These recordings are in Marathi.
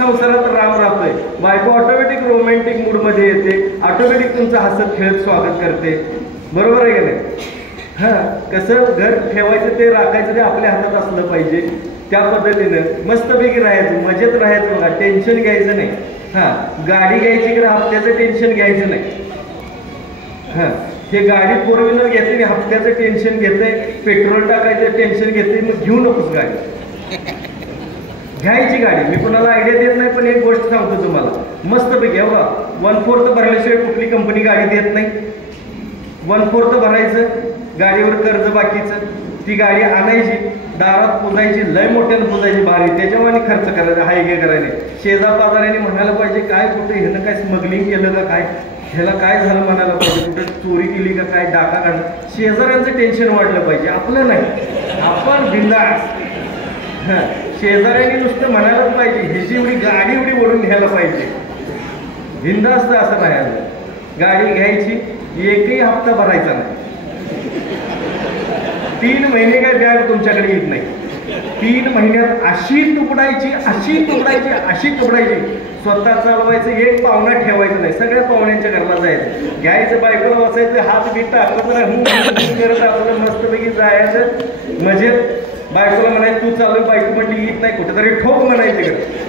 संसारात राम राहतोय, बायको ऑटोमॅटिक रोमॅन्टिक मूडमध्ये येते, ऑटोमॅटिक तुमचं हसत खेळत स्वागत करते. बरोबर आहे का नाही? कसं घर ठेवायचं ते राखायचं ते आपल्या हातात असलं पाहिजे. त्या पद्धतीनं मस्तपैकी राहायचं, मजेत राहायचं बघा, टेन्शन घ्यायचं नाही. गाडी घ्यायची की हप्त्याचं टेन्शन घ्यायचं नाही. हे गाडी 4 व्हीलर घेतली, हप्त्याचं टेन्शन घेतंय, पेट्रोल टाकायचं टेन्शन घेतंय, मग घेऊ नकोस गाडी. घ्यायची गाडी. मी कोणाला आयडिया देत नाही, पण एक गोष्ट सांगतो तुम्हाला मस्तपैकी. बघा 1/4 भरल्याशिवाय कुठली कंपनी गाडी देत नाही. 1/4 भरायचं, गाडीवर कर्ज बाकीचं, ती गाडी आणायची, दारात पुजायची, लय मोठ्यानं पुजायची भारी, त्याच्यावर खर्च करायचा, हाय घे करायला. शेजार पाजाराने म्हणायला पाहिजे काय कुठे ह्यानं काय स्मगलिंग केलं का काय, ह्याला काय झालं म्हणायला पाहिजे, कुठे चोरी केली का काय, डाका काढलं. शेजाऱ्यांचं टेन्शन वाढलं पाहिजे, आपलं नाही. आपण बिंदास. शेजाऱ्यांनी नुसतं म्हणायलाच पाहिजे ह्याची एवढी गाडी एवढी ओढून घ्यायला पाहिजे. बिंदास्त असं राहायचं. गाडी घ्यायची, एकही हप्ता भरायचा नाही. 3 महिने काय बॅग तुमच्याकडे येत नाही. 3 महिन्यात अशी तुकडायची, अशी तुकडायची, अशी तुकडायची. स्वतः चालवायचं, एक पाहुणा ठेवायचं नाही, सगळ्या पाहुण्यांच्या घरला जायचं, घ्यायचं, बायकोला बसायचं, हात बीत टाकत करत आपलं मस्तपैकी जायचं मजेत. बायकोला म्हणायचं तू चालू, बायको म्हटली येत नाही, कुठेतरी ठोक म्हणायचं,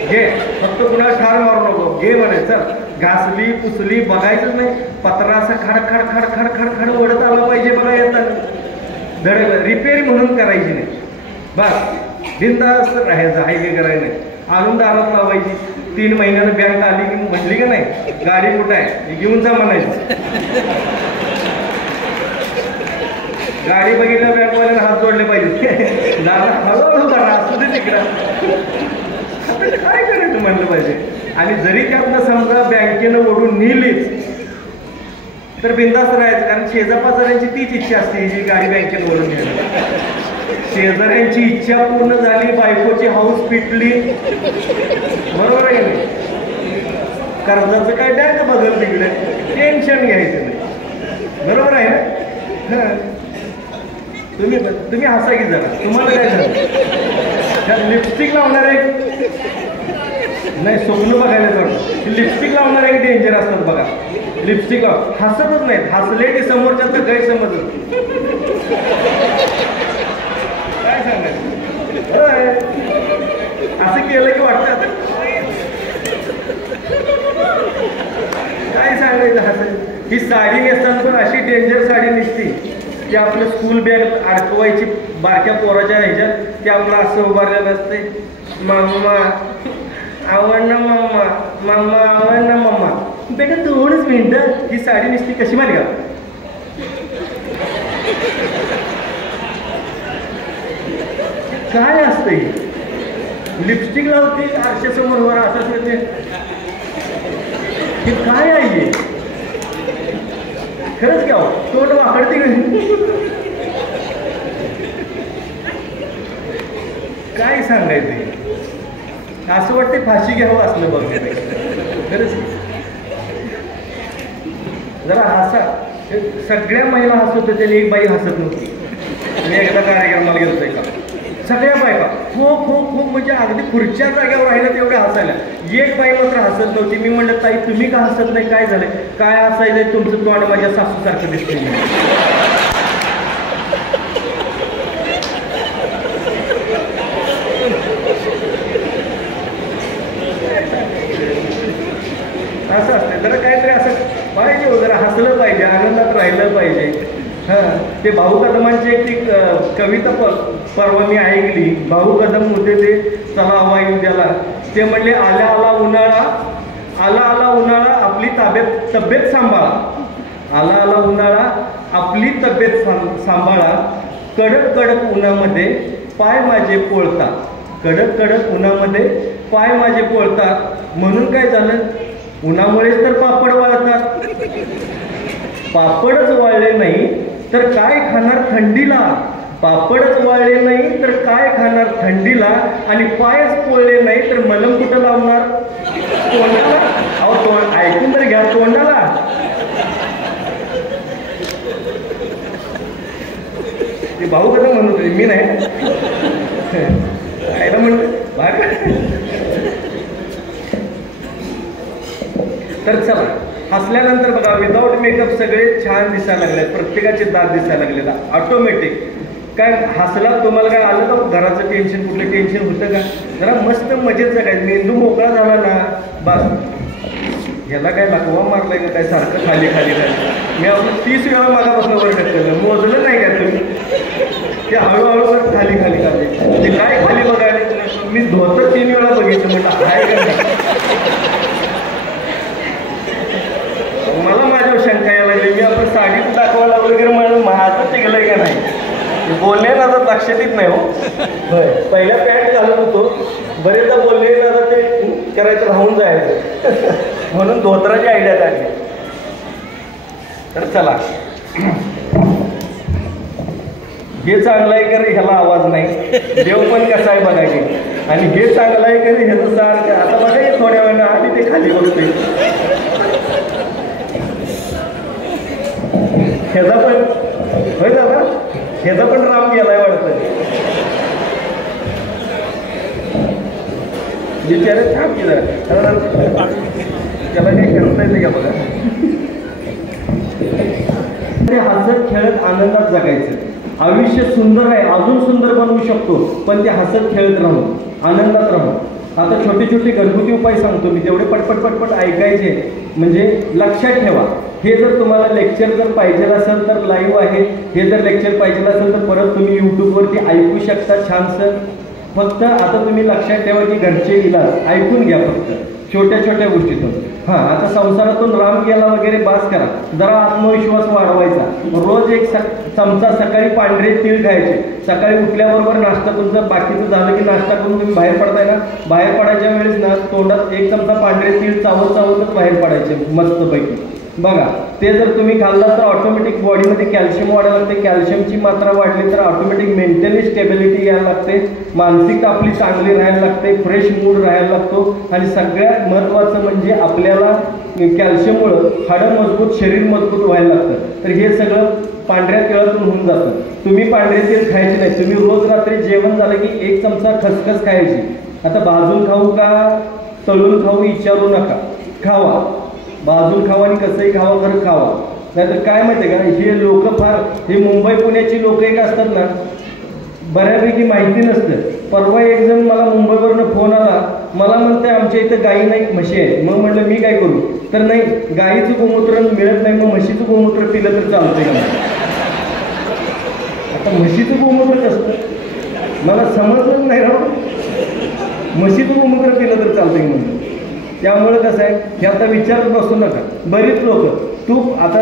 घे, फक्त कुणाला ठार मारू नको, घे म्हणायचं. घासली पुसली बघायचंच नाही, पत्रा असा खड खड खड खड खड खड ओढत आला पाहिजे बघा येतात. धड रिपेअर म्हणून करायची नाही. बस बिनधास्त राहायचं, हाय काय करायचं नाही. आणून दारात लावायची. 3 महिन्यानं बँक आली की म्हणली का नाही गाडी कुठं आहे घेऊन जा म्हणायची. गाडी बघितल्या बँकवाल्याने हात जोडले पाहिजे, दादा हळूहळू करा असू दे तिकडं, आता काय करायचं म्हणलं पाहिजे. आणि जरी त्यातनं समजा बँकेनं ओढून नेलीच तर बिंदास्त राहायचं, कारण शेजापाजाऱ्यांची तीच इच्छा असते जी गाडी बँकेनं ओढून नेली. शेजाऱ्यांची इच्छा पूर्ण झाली, बायकोची हाऊस पिटली. बरोबर आहे नाही? कर्जाचं काय बँक बदल तिकडे, टेन्शन घ्यायचं नाही. बरोबर आहे ना? तुम्ही हसा की जरा, तुम्हाला काय झालं? लिपस्टिक लावणार आहे नाही, स्वप्न बघायला जाऊ. लिपस्टिक लावणार आहे डेंजर असतात बघा. लिपस्टिक हसतच नाहीत, हसले की समोरच्या तर गैरसमज. काय सांगायचं? असं केलं की वाटतं आता काय सांगायचं. हसत ही साडी नेसताना पण अशी डेंजर साडी निसती की आपलं स्कूल बॅग अडकवायची बारक्या पोराच्या ह्याच्यात, ते आपलं असं उभारलेलं असते. मम्मा आवड ना मम्मा, मम्मा आवड ना मम्मा. बेटा 2च मिनिटं ही साडी निसती कशी मारी का? काय असतं लिपस्टिक लावते आरशासमोर वर असंच येते, हे काय आहे? खरंच घ्याव तोंड वाकडते काय सांगायचं. असं वाटते फाशी घ्यावं असलं बघ. खरंच जरा हसा. सगळ्या महिला हसत होत्या, त्याने एक बाई हसत नव्हती. मी एकदा कार्यक्रमाला गेलो एका, सगळ्या बायका खूप खूप खूप म्हणजे अगदी खुर्च्या जाग्यावर राहिल्या तेवढ्या हसायला, एक बाई मात्र हसत नव्हती. मी म्हणलं ताई तुम्ही का हसत नाही, काय झालंय? काय हसायचंय तुमचं तोंड माझ्या सासूसारखं दिसतंय. असं असतं जरा काहीतरी असं पाहिजे, जरा हसलं पाहिजे, आनंदात राहिलं पाहिजे. ते भाऊ कदमांची एक ती कविता परवा मी ऐकली. भाऊ कदम होते ते चला हवा उद्याला. ते म्हणले आला आला उन्हाळा, आला आला उन्हाळा आपली तब्येत सांभाळा. आला आला उन्हाळा आपली तब्येत सांभाळा. कडक कडक उन्हामध्ये पाय माझे पोळता. कडक कडक उन्हामध्ये पाय माझे पोळता. म्हणून काय झालं? उन्हामुळेच तर पापड वाळतात. पापडच वाळले नाही तर काय खाणार थंडीला? पापडच वाळले नाही तर काय खाणार थंडीला? आणि पायच पोळले नाही तर मलम कुठं लावणार? तोंडाला. अहो ऐकून तर घ्या, तोंडाला. ते भाऊ कसं म्हणत होते, मी नाही. आयला म्हणतो तर चला, हसल्यानंतर बघा विदाऊट मेकअप सगळे छान दिसायला लागले, प्रत्येकाचे दात दिसायला लागले ऑटोमॅटिक. काय हसला, तुम्हाला काय आलं का घराचं टेन्शन, कुठलं टेन्शन होतं का? जरा मस्त मजेत जगायचं, मेंदू मोकळा झाला ना बस. ह्याला काय लकवा मारलाय का काय सारखं खाली खाली खाली. मी आपण 30 वेळा मागापासून वर ढकललं, मोजलं नाही का तुम्ही? ते हळूहळू खाली खाली खाली ते काय खाली बघायला. मी धोतर 3 वेळा बघितलं, म्हटलं हाय का नाही. मला माझ्यावर शंका यायला लागली, मी आपण साडीत दाखवायला वगैरे म्हणून माझं टिकलंय का नाही. बोलले ना तर लक्षात येत नाही हो. होय, पहिल्या पॅन्ट घालत होतो, बरेचदा बोलले ना तर ते करायचं राहून जायचं म्हणून धोत्राची आयडिया काढली. तर चला, हे चांगलं आहे का रे ह्याला आवाज नाही, देव पण कसा आहे बघायचे. आणि हे चांगलं आहे का रे ह्याचं सारखं. आता बघा थोड्या वेळानं आधी ते खाली बघतोय. ह्याचा पण होय दादा, ह्याचा पण राम गेलाय वाटतं. बिचारे थांब की जरा, त्याला काही करता येते का बघा. हसत खेळत आनंदात जगायचं. आयुष्य सुंदर आहे, अजून सुंदर बनवू शकतो, पण ते हसत खेळत राहू, आनंदात राहू. आता छोटे छोटे घरगुती उपाय सांगतो मी, तेवढे पटपट पटपट ऐकायचे, म्हणजे लक्षात ठेवा. हे जर तुम्हाला लेक्चर जर पाहिजे असेल तर लाईव्ह आहे, हे जर लेक्चर पाहिजे असेल तर परत तुम्ही यूट्यूबवरती ऐकू शकता छानसं. फक्त आता तुम्ही लक्षात ठेवा की घरचे इलाज ऐकून घ्या फक्त छोट्या छोट्या गोष्टीतून. हां, आता संसारातून राम गेला वगैरे बास करा, जरा आत्मविश्वास वाढवायचा. रोज एक चमचा सकाळी पांढरे तीळ खायचे. सकाळी उठल्याबरोबर नाश्ता तुमचं बाकीचं झालं की नाश्ता करून तुम्ही बाहेर पडताय ना, बाहेर पडायच्या वेळेस ना तोंडात एक चमचा पांढरे तीळ चावत चावतच बाहेर पडायचे मस्तपैकी. बघा, ते जर तुम्ही खाल्ला तर ऑटोमॅटिक बॉडीमध्ये कॅल्शियम वाढायला लागते. कॅल्शियमची मात्रा वाढली तर ऑटोमॅटिक मेंटली स्टेबिलिटी यायला लागते, मानसिकता आपली चांगली राहायला लागते, फ्रेश मूड राहायला लागतो. आणि सगळ्यात महत्त्वाचं म्हणजे आपल्याला कॅल्शियममुळं हाडं मजबूत, शरीर मजबूत व्हायला लागतं. तर हे सगळं पांढऱ्या तिळातून होऊन जातं. तुम्ही पांढरे तीळ खायचे नाही. तुम्ही रोज रात्री जेवण झालं की एक चमचा खसखस खायची. आता भाजून खाऊ का तळून खाऊ विचारू नका, खावा. भाजून खावा आणि कसंही खावा, खरं खावा. नाहीतर काय माहिती आहे का, हे लोक फार, हे मुंबई पुण्याची लोक एक असतात ना, बऱ्यापैकी माहिती नसतं. परवा एक जण मला मुंबईवरनं फोन आला, मला म्हणते आमच्या इथं गाई नाही म्हशी आहे. मग म्हटलं मी काय करू, तर नाही गाईचं गोमूत्र मिळत नाही, मग म्हशीचं गोमूत्र पिलं तर चालतंय का. आता म्हशीचं गोमूत्र कसं मला समजलंच नाही ना, म्हशीचं गोमूत्र पिलं तर चालतंय म्हणून. त्यामुळे कसं आहे, हे आता विचारत बसू नका. बरीच लोक तूप, आता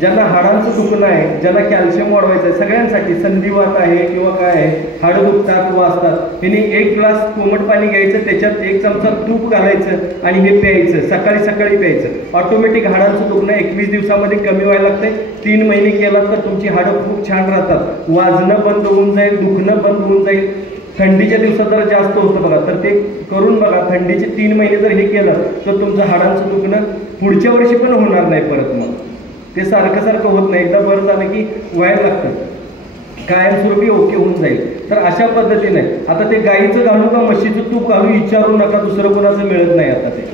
ज्यांना हाडांचं दुखणं आहे, ज्यांना कॅल्शियम वाढवायचं आहे, सगळ्यांसाठी संधिवात आहे किंवा काय आहे, हाडं दुखतात वाजतात, त्यांनी 1 ग्लास कोमट पाणी घ्यायचं, त्याच्यात 1 चमचा तूप घालायचं आणि हे प्यायचं, सकाळी सकाळी प्यायचं. ऑटोमॅटिक हाडांचं दुखणं 21 दिवसामध्ये कमी व्हायला लागते. 3 महिने केलात तर तुमची हाडं खूप छान राहतात, वाजणं बंद होऊन जाईल, दुखणं बंद होऊन जाईल. थंडीच्या दिवसात जरा जास्त होतं बघा, तर ते करून बघा. थंडीचे 3 महिने जर हे केलं तर तुमचं हाडांचं दुखणं पुढच्या वर्षी पण होणार नाही परत. मग ते सारखं सारखं होत नाही, एकदा बरं झालं की व्हायला लागतं, कायमस्वरूपी ओके होऊन जाईल. तर अशा पद्धतीने आता ते गाईचं घालू का म्हशीचं तूप घालू विचारू नका, दुसरं कोणाचं मिळत नाही आता ते.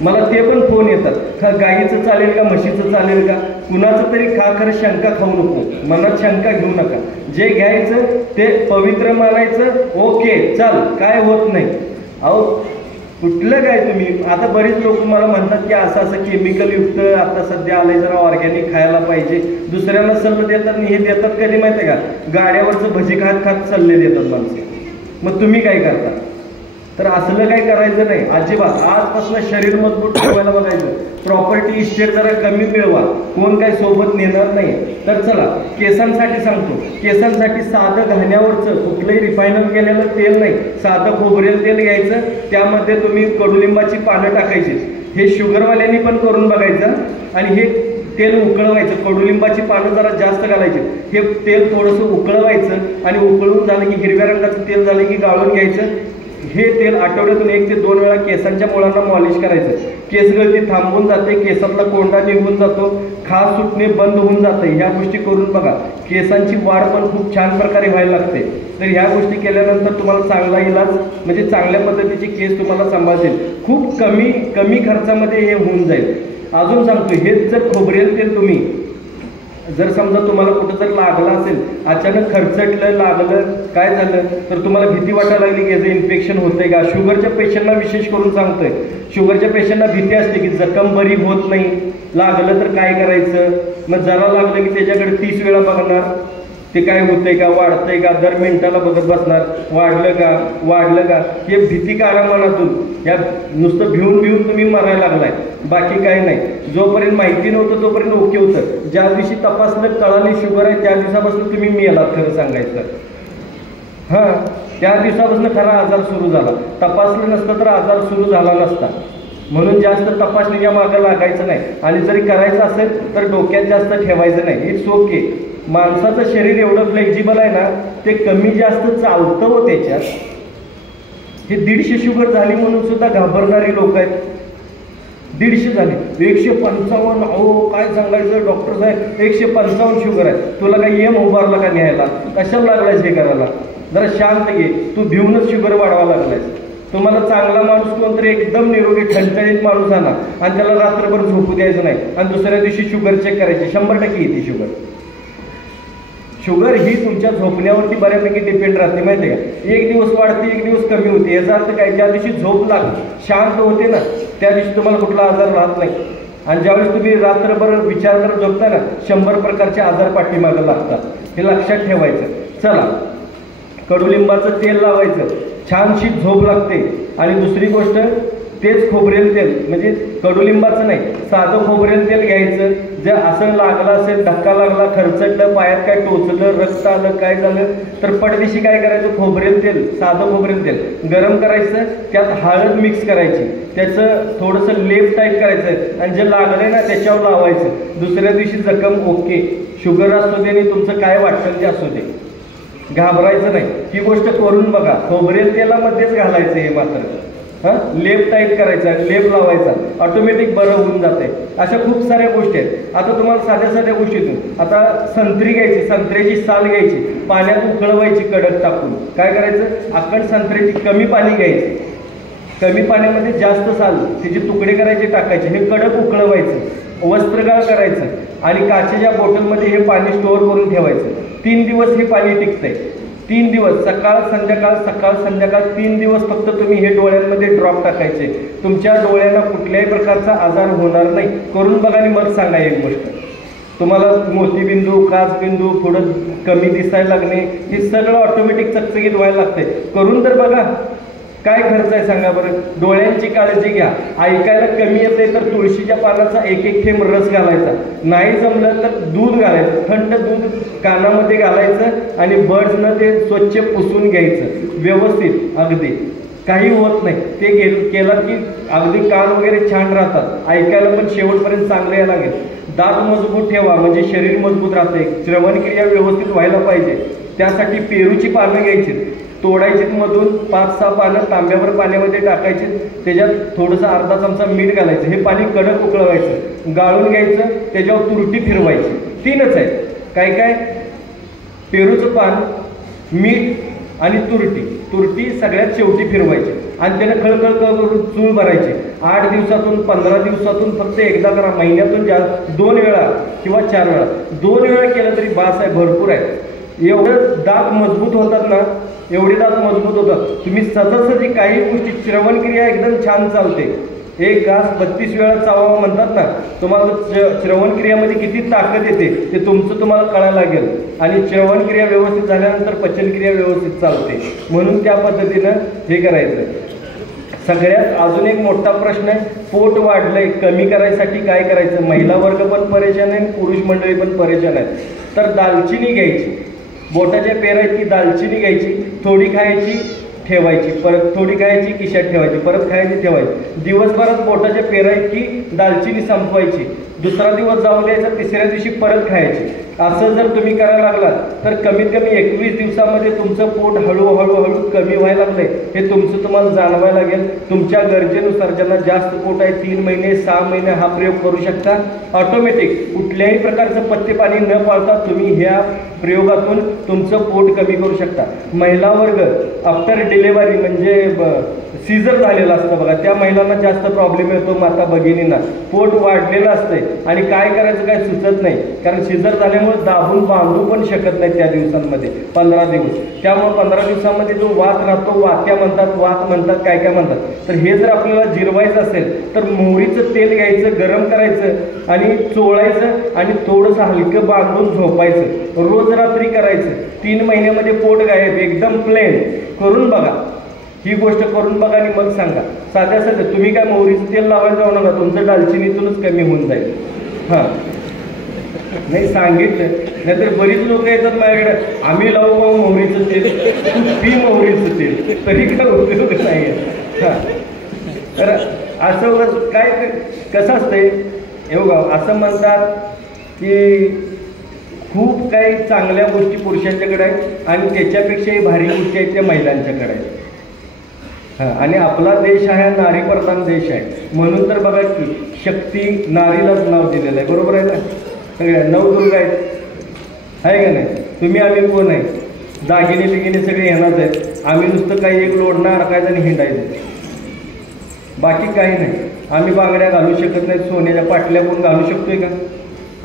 मला ते पण फोन येतात, गाईचं चालेल का म्हशीचं चालेल का, कुणाचं तरी खा, खरं शंका खाऊ नको, मनात शंका घेऊ नका. जे घ्यायचं ते पवित्र मानायचं, ओके चाल काय होत नाही. अहो कुठलं काय तुम्ही, आता बरीच लोक मला म्हणतात की असं असं केमिकलयुक्त आता सध्या आलंय, जरा ऑर्गॅनिक खायला पाहिजे. दुसऱ्याला सल्ले देतात आणि हे देतात कधी माहिती आहे का, गाड्यावरचं भजी खात खात सल्ले देतात माणसे. मग तुम्ही काय करता, तर असलं काही करायचं नाही अजिबात. आजपासून शरीर मजबूत ठेवायला बघायचं. प्रॉपर्टी इस्टेट जरा कमी मिळवा, कोण काही सोबत नेणार नाही. तर चला केसांसाठी सांगतो. केसांसाठी साधं घाण्यावरचं कुठलंही रिफायनर केलेलं तेल नाही, साधं खोबरेल तेल घ्यायचं, त्यामध्ये तुम्ही कडुलिंबाची पानं टाकायची. हे शुगरवाल्यांनी पण करून बघायचं. आणि हे तेल उकळवायचं, कडुलिंबाची पानं जरा जास्त घालायची. हे तेल थोडंसं उकळवायचं आणि उकळून झालं की हिरव्या रंगाचं तेल झालं की गाळून घ्यायचं. हे तेल आठवड्यातून 1 ते 2 वेळा केसांच्या मुळांना मॉलिश करायचं. केस गळती थांबून जाते, केसातला कोंडा निघून जातो, खाज सुटणे बंद होऊन जाते. ह्या गोष्टी करून बघा, केसांची वाढ पण खूप छान प्रकारे व्हायला लागते. तर ह्या गोष्टी केल्यानंतर तुम्हाला चांगला इलाज म्हणजे चांगल्या पद्धतीचे केस तुम्हाला सांभाळतील. खूप कमी खर्चामध्ये हे होऊन जाईल. अजून सांगतो, हेच जर खोबरेल तेल तुम्ही जर समजा तुम्हाला कुठं जर लागलं असेल, अचानक खर्चटलं, लागलं, काय झालं तर तुम्हाला भीती वाटायला लागली की याचं इन्फेक्शन होतंय का. शुगरच्या पेशंटला विशेष करून सांगतोय, शुगरच्या पेशंटला भीती असते की जखम बरी होत नाही, लागलं तर काय करायचं. मग जरा लागलं की त्याच्याकडे 30 वेळा बघणार, ते काय होतंय का, वाढतंय का, दर मिनिटाला बघत बसणार, वाढलं का. हे भीती काढा मनातून. या नुसतं भिवून तुम्ही मरायला लागलाय, बाकी काही नाही. जोपर्यंत माहिती नव्हतं तोपर्यंत ओके होतं. ज्या दिवशी तपासलं कळाली शुगर आहे त्या दिवसापासून तुम्ही मेलात, खरं सांगायचं. हां, त्या दिवसापासून खरा आजार सुरू झाला. तपासलं नसतं तर आजार सुरू झाला नसता. म्हणून जास्त तपासणीच्या मागं लागायचं नाही. आणि जरी करायचं असेल तर डोक्यात जास्त ठेवायचं नाही. It's okay. माणसाचं शरीर एवढं फ्लेक्झिबल आहे ना, ते कमी जास्त चालतं हो त्याच्यात. हे 150 शुगर झाली म्हणून सुद्धा घाबरणारी लोक आहेत. 150 झाली, 155. अहो काय सांगायचं डॉक्टर साहेब, 155 शुगर आहे. तुला काही एम उभारला का न्यायला, कशाला लागलायस हे करायला. जरा शांत घे, तू भिवूनच शुगर वाढवा लागलायस. तुम्हाला चांगला माणूस कोणतरी एकदम निरोगी ठणठणीत माणूस आणा आणि त्याला रात्रभर झोपू द्यायचं नाही आणि दुसऱ्या दिवशी शुगर चेक करायची. 100% येते शुगर. शुगर ही तुमच्या झोपण्यावरती बऱ्यापैकी डिपेंड राहते, माहिती आहे का. एक दिवस वाढते, एक दिवस कमी होते. याचा अर्थ काय, ज्या दिवशी झोप शांत होते ना त्या दिवशी तुम्हाला कुठला आजार राहत नाही. आणि ज्यावेळेस तुम्ही रात्रभर विचार करत झोपता ना, 100 प्रकारचे आजार पाठीमागं लागतात. हे लक्षात ठेवायचं. चला, कडुलिंबाचं तेल लावायचं, छानशी झोप लागते. आणि दुसरी गोष्ट, तेच खोबरेल तेल म्हणजे कडुलिंबाचं नाही, साधं खोबरेल तेल घ्यायचं. जर असं लागलं असेल, धक्का लागला, खरचटलं, पायात काय टोचलं, रक्त आलं, काय झालं तर पडदिशी काय करायचं, खोबरेल तेल, साधं खोबरेल तेल गरम करायचं, त्यात हळद मिक्स करायची, त्याचं थोडंसं लेप टाईप करायचं आणि जे लागलंय ना त्याच्यावर लावायचं. दुसऱ्या दिवशी जखम ओके. शुगर असू दे आणि तुमचं काय वाटतं ते असू दे, घाबरायचं नाही. ही गोष्ट करून बघा. खोबरेल तेलामध्येच घालायचं हे मात्र. हां, लेप टाईप करायचा, लेप लावायचा, ऑटोमॅटिक बरं होऊन जाते. अशा खूप साऱ्या गोष्टी आहेत. आता तुम्हाला साध्या गोष्टीतून, आता संत्री घ्यायची, संत्र्याची साल घ्यायची, पाण्यात उकळवायची कडक टाकून. काय करायचं, अख्खड संत्र्याची कमी पाणी घ्यायची, कमी पाण्यामध्ये जास्त साल, त्याचे तुकडे करायचे, टाकायचे, हे कडक उकळवायचं, वस्त्रगाळ करायचं आणि काचेच्या बॉटलमध्ये हे पाणी स्टोअर करून ठेवायचं. 3 दिवस हे पाणी टिकतंय. 3 दिवस, सकाळ संध्याकाळ 3 दिवस फक्त तुम्ही हे डोळ्यांमध्ये ड्रॉप टाकायचे. तुमच्या डोळ्यांना कुठल्याही प्रकारचा आजार होणार नाही. करून बघा आणि मग सांगा एक गोष्ट. तुम्हाला मोतीबिंदू, काचबिंदू, थोडं कमी दिसायला लागणे, हे सगळं ऑटोमॅटिक चकचकीत व्हायला लागते. करून तर बघा. काय खर्च आहे सांगा बरं. डोळ्यांची काळजी घ्या. ऐकायला कमी येते तर तुळशीच्या पानाचा 1 थेंब रस घालायचा. नाही जमलं तर दूध घालायचं, थंड दूध कानामध्ये घालायचं आणि बर्ड्सनं ते स्वच्छ पुसून घ्यायचं व्यवस्थित. अगदी काही होत नाही. ते केलं की अगदी कान वगैरे छान राहतात, ऐकायला पण शेवटपर्यंत चांगलं यायला लागेल. दात मजबूत ठेवा म्हणजे शरीर मजबूत राहते. श्रवणक्रिया व्यवस्थित व्हायला पाहिजे. त्यासाठी पेरूची पानं घ्यायची, तोडायची, मधून 5-6 पानं तांब्यावर पाण्यामध्ये टाकायची, त्याच्यात थोडंसं अर्धा चमचा मीठ घालायचं. हे पाणी कडक उकळवायचं, गाळून घ्यायचं, त्याच्यावर तुरटी फिरवायची. 3च आहे. काय, पेरूचं पान, मीठ आणि तुरटी सगळ्यात शेवटी फिरवायची आणि त्याने खळखळ करून चूळ भरायची. 8 दिवसातून 15 दिवसातून फक्त एकदा करा. महिन्यातून 2 वेळा किंवा 4 वेळा, 2 वेळा केलं तरी बास आहे, भरपूर आहे. एवढं दात मजबूत होतात ना, एवढे दात मजबूत होतात. तुम्ही सहजासहजी काही गोष्टी, श्रवणक्रिया एकदम छान चालते. एक घास 32 वेळा चावावा म्हणतात ना, तुम्हाला श्रवणक्रियामध्ये किती ताकद येते ते तुमचं तुम्हाला कळायला लागेल. आणि श्रवणक्रिया व्यवस्थित झाल्यानंतर पचनक्रिया व्यवस्थित चालते. म्हणून त्या पद्धतीनं हे करायचं. सगळ्यात अजून एक मोठा प्रश्न आहे, पोट वाढलंय, कमी करायसाठी काय करायचं. महिला वर्ग पण परेशान आहे, पुरुष मंडळी पण परेशान आहेत. तर दालचिनी घ्यायची, बोटाच्या पेरायची दालचिनी घ्यायची, थोडी खायची, ठेवायची, परत थोडी खायची, खिशात ठेवायची, परत खायची, ठेवायची. दिवसभरात बोटाच्या पेरायची दालचिनी संपवायची, दुसरा दिवस जाऊ द्यायचा, तिसऱ्या दिवशी परत खायची. असं जर तुम्ही करायला लागलात तर कमीत कमी 21 दिवसामध्ये तुमचं पोट हळूहळू कमी व्हायला लागलंय हे तुमचं तुम्हाला जाणवायला लागेल. तुमच्या गरजेनुसार ज्यांना जास्त पोट आहे 3 महिने 6 महिने हा प्रयोग करू शकता. ऑटोमॅटिक कुठल्याही प्रकारचं पथ्य पाणी न पाळता तुम्ही ह्या प्रयोगातून तुमचं पोट कमी करू शकता. महिला वर्ग आफ्टर डिलेव्हरी म्हणजे सीझर झालेलं असतं बघा, त्या महिलांना जास्त प्रॉब्लेम येतो. माता भगिनींना पोट वाढलेलं असतंय आणि काय करायचं काय सुचत नाही, कारण सीझर झाल्यामुळे दाबून बांधू पण शकत नाही त्या दिवसांमध्ये 15 दिवस. त्यामुळे 15 दिवसामध्ये जो वात राहतो, वात्या म्हणतात, वात म्हणतात, काय काय म्हणतात. तर हे जर आपल्याला जिरवायचं असेल तर मोहरीचं तेल घ्यायचं, गरम करायचं आणि चोळायचं आणि थोडंसं हलकं बांधून झोपायचं. रोज रात्री करायचं. 3 महिन्यामध्ये पोट गायब, एकदम प्लेन. करून बघा, ही गोष्ट करून बघा आणि मग सांगा. साध्या तुम्ही काय मोहरीचं तेल लावायला जाऊ नका, तुमचं दालचिनीतूनच कमी होऊन जाईल. हां नाही सांगितलं, नाहीतर बरीच लोक येतात माझ्याकडे, आम्ही लावू मोहरीचं तेल, पी मोहरीचं तेल, तरी काय उपयोग नाही आहे. हां तर असं काय कसं असतंय हे बघा, असं म्हणतात की खूप काही चांगल्या गोष्टी पुरुषांच्याकडे आहेत आणि त्याच्यापेक्षाही भारी गोष्टी आहेत त्या महिलांच्याकडे आहेत. हां आणि आपला देश हा नारी प्रधान देश आहे, म्हणून तर बघा की शक्ती नारीलाच नाव दिलेलं आहे. बरोबर आहे ना? सगळ्या 9 दुर्गा आहेत, आहे का नाही? तुम्ही आम्ही कोण आहे? दागिने बिगिने सगळे येणार आहेत. आम्ही नुसतं काही एक लोढणं अडकायचं आणि हिंडायचं, बाकी काही नाही. आम्ही बांगड्या घालू शकत नाही, सोन्याच्या पाटल्या पण घालू शकतोय का?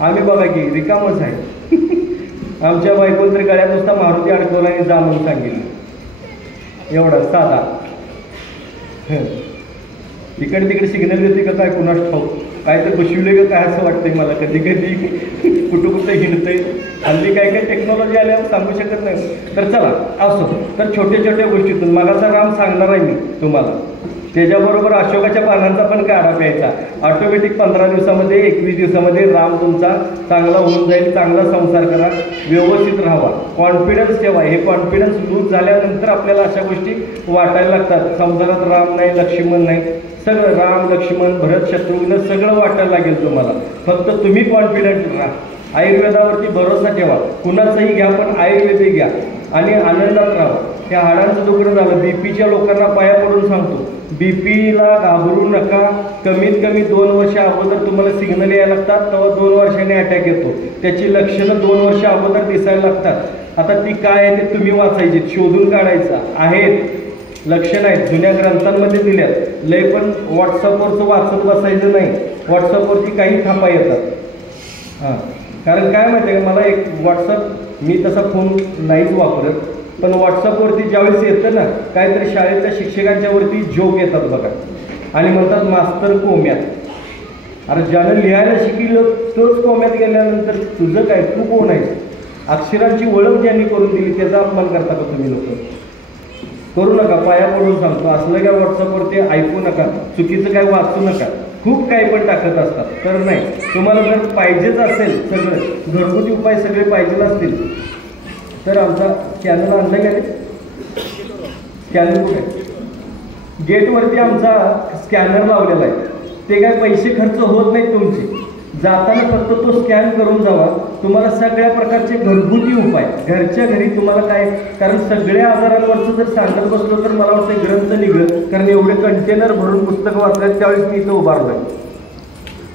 आम्ही बघा की रिकामच आहे. आमच्या बायकोन तरी गळ्यात नुसता मारुती अडकवला आणि जा म्हणून सांगितलं, एवढा साधा. इकडे तिकडे सिग्नल देते का काय कुणास ठाऊक, काय तर बसविले का काय असं वाटतंय मला कधी कधी. कुठं हिंडतंय. हल्ली काय काय टेक्नॉलॉजी आल्यावर सांगू शकत नाही. तर चला असो, तर छोट्या छोट्या गोष्टीतून मागाचा राम सांगणार आहे मी तुम्हाला. त्याच्याबरोबर अशोकाच्या पानांचा पण काढा प्यायचा. ऑटोमॅटिक 15 दिवसामध्ये 21 दिवसामध्ये राम तुमचा चांगला होऊन जाईल. चांगला संसार करा, व्यवस्थित राहावा, कॉन्फिडन्स ठेवा. हे कॉन्फिडन्स लूज झाल्यानंतर आपल्याला अशा गोष्टी वाटायला लागतात. संसारात राम नाही, लक्ष्मण नाही, सगळं राम लक्ष्मण भरत शत्रुघ्न सगळं वाटायला लागेल तुम्हाला. फक्त तुम्ही कॉन्फिडंट राहा. आयुर्वेदावरती भरोसा ठेवा. कुणाचंही घ्या पण आयुर्वेदही घ्या आणि आनंदात राहा. त्या हाडांचं दुखणं झालं, बीपीच्या लोकांना पाया पडून सांगतो, बीपीला घाबरू नका. कमीत कमी 2 वर्ष अगोदर तुम्हाला सिग्नल यायला लागतात, तेव्हा 2 वर्षांनी अटॅक येतो. त्याची लक्षणं 2 वर्ष अगोदर दिसायला लागतात. आता ती काय आहे ते तुम्ही वाचायची, शोधून काढायचं. आहेत लक्षणं आहेत, जुन्या ग्रंथांमध्ये दिल्यात. लय पण व्हॉट्सअपवरचं वाचत बसायचं नाही. व्हॉट्सअपवरती काही थापा येतात. हां कारण काय माहिती आहे का, मला एक व्हॉट्सअप, मी तसा फोन नाहीच वापरत, पण व्हॉट्सअपवरती ज्यावेळेस येतं ना काहीतरी शाळेतल्या शिक्षकांच्यावरती जोक येतात बघा आणि म्हणतात मास्तर कोम्यात. अरे ज्यानं लिहायला शिकलं तोच कोम्यात गेल्यानंतर तुझं काय, तू कोण आहेस? अक्षरांची ओळख ज्यांनी करून दिली त्याचा अपमान करता का तुम्ही लोक? करू नका, पाया पडून सांगतो. असलं काय व्हॉट्सअपवरती ऐकू नका, चुकीचं काय वाचू नका. खूप काही पण टाकत असतात. तर नाही, तुम्हाला जर पाहिजेच असेल सगळं घरगुती उपाय सगळे पाहिजे असतील तर आमचा स्कॅनर आणलं का? स्कॅनर कुठे? गेटवरती आमचा स्कॅनर लावलेला आहे. ते काय पैसे खर्च होत नाहीत तुमचे. जाताना फक्त तो स्कॅन करून जावा. तुम्हाला सगळ्या प्रकारचे घरगुती उपाय घरच्या घरी तुम्हाला काय, कारण सगळ्या आजारांवरचं जर सांगत बसलो तर मला वाटतं ग्रंथ निघत. कारण एवढे कंटेनर भरून पुस्तकं वाचल्यात त्यावेळेस मी इथं उभारलो आहे.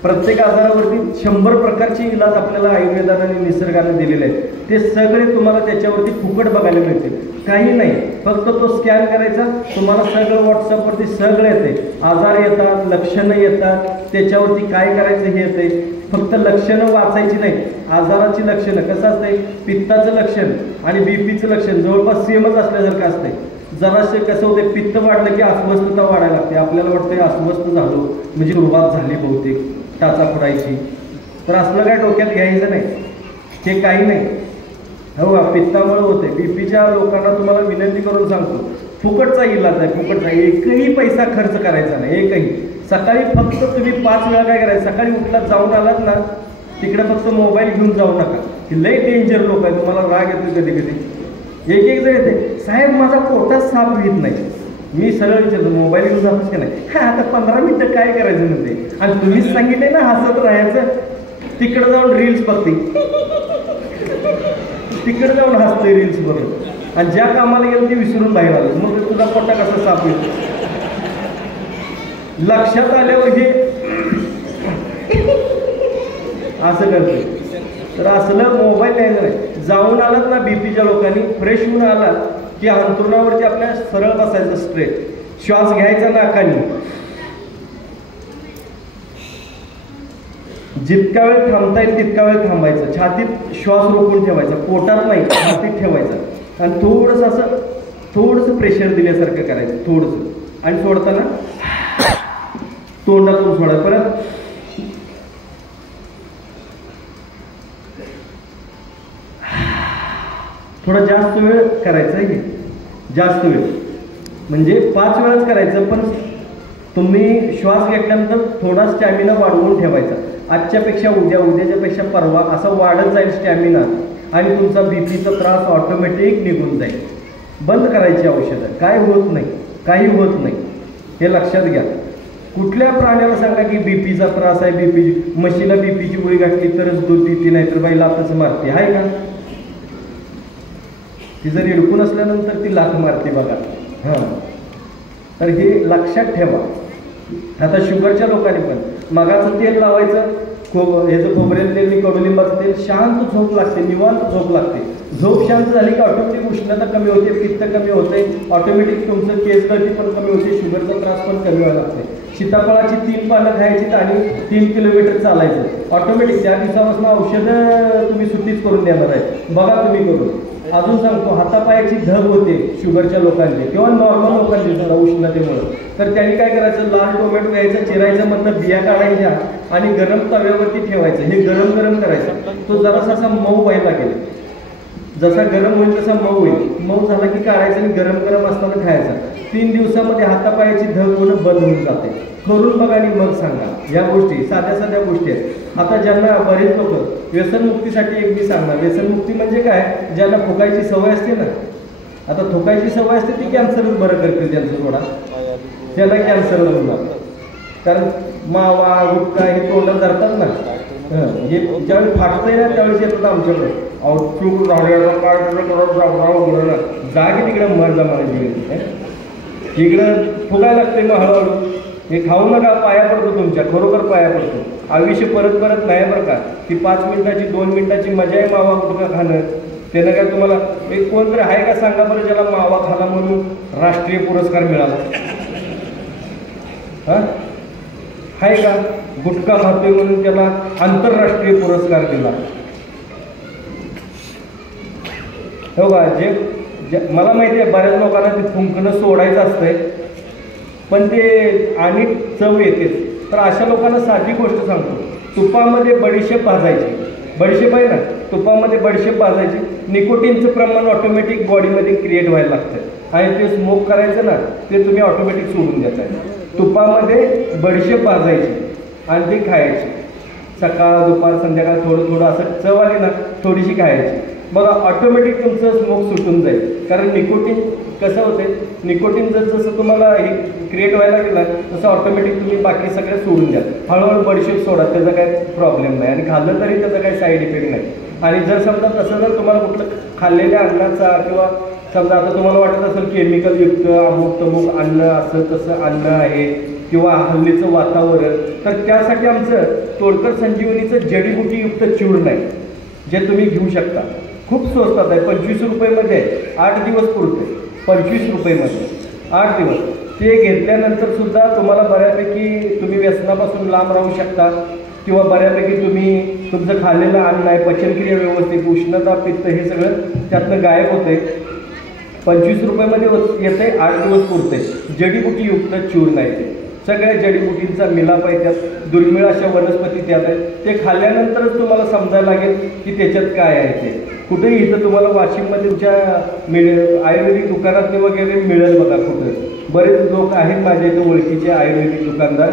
प्रत्येक आजारावरती 100 प्रकारचे इलाज आपल्याला आयुर्वेदाने आणि निसर्गाने दिलेले आहेत. ते सगळे तुम्हाला त्याच्यावरती फुकट बघायला मिळतील. काही नाही, फक्त तो स्कॅन करायचा, तुम्हाला सगळं व्हॉट्सअपवरती सगळं येते. आजार येतात, लक्षणं येतात, त्याच्यावरती काय करायचं हे येते. फक्त लक्षणं वाचायची नाही. आजाराची लक्षणं कसं असते, पित्ताचं लक्षण आणि बीपीचं लक्षण जवळपास सेमच असल्यासारखं असते. जरासे कसं होते, पित्त वाढलं की अस्वस्थता वाढायला लागते. आपल्याला वाटतं अस्वस्थ झालो म्हणजे सुरुवात झाली बहुतेक टाचा फुटायची. तर असलं काय डोक्यात घ्यायचं नाही, हे काही नाही. हो पित्तामुळे होते. बीपीच्या लोकांना तुम्हाला विनंती करून सांगतो, फुकटचा इलाज आहे, फुकटचा. एकही पैसा खर्च करायचा नाही, एकही. सकाळी फक्त तुम्ही 5 वेळा काय करायचं, सकाळी उठलात जाऊन आलात ना तिकडे फक्त मोबाईल घेऊन जाऊ नका. ही लय डेंजर लोक आहे, तुम्हाला राग येतो कधी कधी. एक जण येते, साहेब माझा पोटात साप येत नाही. मी सरळ विचारतो, मोबाईल घेऊन जातोच की नाही? हा आता 15 मिनिटं काय करायचं म्हणते. आणि तुम्हीच सांगितले ना हसत राहायचं. तिकडे जाऊन रील्स बघते. तिकडे जाऊन हसते रील्स बरोबर, आणि ज्या कामाला गेलं ते विसरून बाहेर आलं, मग तुझा पोटा कसा साफ येतो. लक्षात आल्यावर हे असं करते. तर असलं मोबाईल द्यायचं नाही. जाऊन आलात ना बीपीच्या लोकांनी, फ्रेश होऊन आलात की अंथरुणावरती आपल्या सरळ बसायचं स्ट्रेट, श्वास घ्यायचा नाकाने, जितका वेळ थांबता येईल तितका वेळ थांबायचं, छातीत श्वास रोखून ठेवायचा, पोटात नाही छातीत ठेवायचा, आणि थोडंसं प्रेशर दिल्यासारखं करायचं थोडंसं, आणि सोडताना तोंडातून सोडायचं. परत थोडा जास्त वेळ करायचा आहे, जास्त वेळ म्हणजे 5 वेळाच करायचं, पण तुम्ही श्वास घेतल्यानंतर थोडा स्टॅमिना वाढवून ठेवायचा. आजच्यापेक्षा उद्या, उद्याच्यापेक्षा परवा असा वाढत जाईल स्टॅमिना, आणि तुमचा बीपीचा त्रास ऑटोमॅटिक निघून जाईल. बंद करायची औषधं, काय होत नाही, काही होत नाही, हे लक्षात घ्या. कुठल्या प्राण्याला सांगा की बीपीचा त्रास आहे, बीपी, म्हशीला बीपीची गोळी घातली तरच दूध देते, नाहीतर बाई लातच मारते, आहे का? ती जर इडकून असल्यानंतर ती लाथ मारते बघा. हां, तर हे लक्षात ठेवा. आता शुगरच्या लोकांनी पण मगाचं तेल लावायचं, ह्याचं खोबरेल तेल आणि कडुलिंबाचं तेल, शांत झोप लागते, निवांत झोप लागते. झोप शांत झाली की ऑटोमॅटिक उष्णता कमी होते, पित्त कमी होते, ऑटोमॅटिक तुमचं केस गळती पण कमी होते, शुगरचा त्रास पण कमी व्हायला लागते. सीताफळाची 3 पानं खायची आणि 3 किलोमीटर चालायचं, ऑटोमॅटिक त्या दिवसापासून औषधं तुम्ही सुट्टीच करून देणार आहे. बघा तुम्ही करून. अजून सांगतो, हातापायाची धग होते शुगरच्या लोकांची किंवा नॉर्मल लोकांची सुद्धा उष्णतेमुळे, तर त्यांनी काय करायचं, लाल टोमॅटो घ्यायचं, चिरायचं, मधनं बिया काढायच्या आणि गरम तव्यावरती ठेवायचं. हे गरम गरम करायचं, तो जरासा असा मऊ व्हायला लागेल, जसा गरम होईल तसा मऊ होईल. मऊ झाला की काढायचं आणि गरम गरम असताना खायचा. 3 दिवसामध्ये हातापायाची धग होणं बंद होऊन जाते. करून बघा आणि मग सांगा. या गोष्टी साध्या साध्या गोष्टी आहेत. आता ज्यांना बरेच लोक व्यसनमुक्तीसाठी एक मी सांगणार. व्यसनमुक्ती म्हणजे काय, ज्यांना फुकायची सवय असते ना, आता थुकायची सवय असते ती कॅन्सरच बरं करतील त्यांचं, थोडा त्याला कॅन्सर होणार. कारण मावा गुटखा हे तोंडात धरतात ना, हे ज्यावेळी फाटतंय ना त्यावेळेस येतात आमच्याकडे, चूक झाल्याला काय जागी तिकडे मर जा मला, इकडं फुगायला लागते. मग हळूहळू हे खाऊ नका, पाया पडतो तुमच्या, खरोखर पाया पडतो. आयुष्य परत परत नाही बरं का. ती 5 मिनिटाची 2 मिनिटाची मजा आहे मावा गुटखा खाणं. त्यानं काय तुम्हाला एक कोणतरी आहे का सांगा बरं ज्याला मावा खाला म्हणून राष्ट्रीय पुरस्कार मिळाला? हा आहे का? गुटखा खातोय म्हणून त्याला आंतरराष्ट्रीय पुरस्कार दिला. हो का? मला माहिती आहे बऱ्याच लोकांना ते फुंकणं सोडायचं असतंय, पण ते आणि चव येतेच. तर अशा लोकांना साधी गोष्ट सांगतो, तुपामध्ये बडीशेप भाजायची. बडीशेप आहे ना, तुपामध्ये बडीशेप भाजायची. निकोटीनचं प्रमाण ऑटोमॅटिक बॉडीमध्ये क्रिएट व्हायला लागतं आणि ते स्मोक करायचं ना, ते तुम्ही ऑटोमॅटिक सोडून देताय. तुपामध्ये बडीशेप भाजायची आणि ती खायची. सकाळ दुपार संध्याकाळ थोडं थोडं असं चव आली ना थोडीशी खायची. बघा ऑटोमॅटिक तुमचं स्मोक सुटून जाईल. कारण निकोटीन कसं होते, निकोटीन जसं तुम्हाला हे क्रिएट व्हायला गेला तसं ऑटोमॅटिक तुम्ही बाकी सगळं सोडून द्या. हळूहळू बडीशेप सोडा, त्याचा काही प्रॉब्लेम नाही आणि खाल्लं तरी त्याचा काही साईड इफेक्ट नाही. आणि जर समजा तसं जर तुम्हाला कुठलं खाल्लेल्या अन्नाचा किंवा समजा आता तुम्हाला वाटत असेल केमिकलयुक्त अमुक तमुक अन्न असं तसं अन्न आहे किंवा हल्लीचं वातावरण, तर त्यासाठी आमचं तोडकर संजीवनीचं जडीबुटीयुक्त चूर्ण आहे जे तुम्ही घेऊ शकता. खूप स्वस्तात आहे, 25 रुपयेमध्ये आहे. 8 दिवस पुरते, 25 रुपयेमध्ये 8 दिवस. ते घेतल्यानंतर सुद्धा तुम्हाला बऱ्यापैकी तुम्ही व्यसनापासून लांब राहू शकता किंवा बऱ्यापैकी तुम्ही तुमचं खाल्लेलं अन्न आहे, पचनक्रिया व्यवस्थित, उष्णता पित्त हे सगळं त्यातनं गायब होते. 25 रुपयेमध्ये येते, 8 दिवस पुरते. जडीबुटीयुक्त चूर्ण आहे ते. सगळ्या जडीबुटींचा मिलाप आहे त्यात. दुर्मिळ अशा वनस्पती त्यात आहेत. ते खाल्ल्यानंतरच तुम्हाला समजायला लागेल की त्याच्यात काय आहे ते. कुठेही इथं तुम्हाला वाशिममध्ये तुमच्या आयुर्वेदिक दुकानात वगैरे मिळेल बघा. कुठं बरेच लोक आहेत माझ्या इथं ओळखीचे आयुर्वेदिक दुकानदार,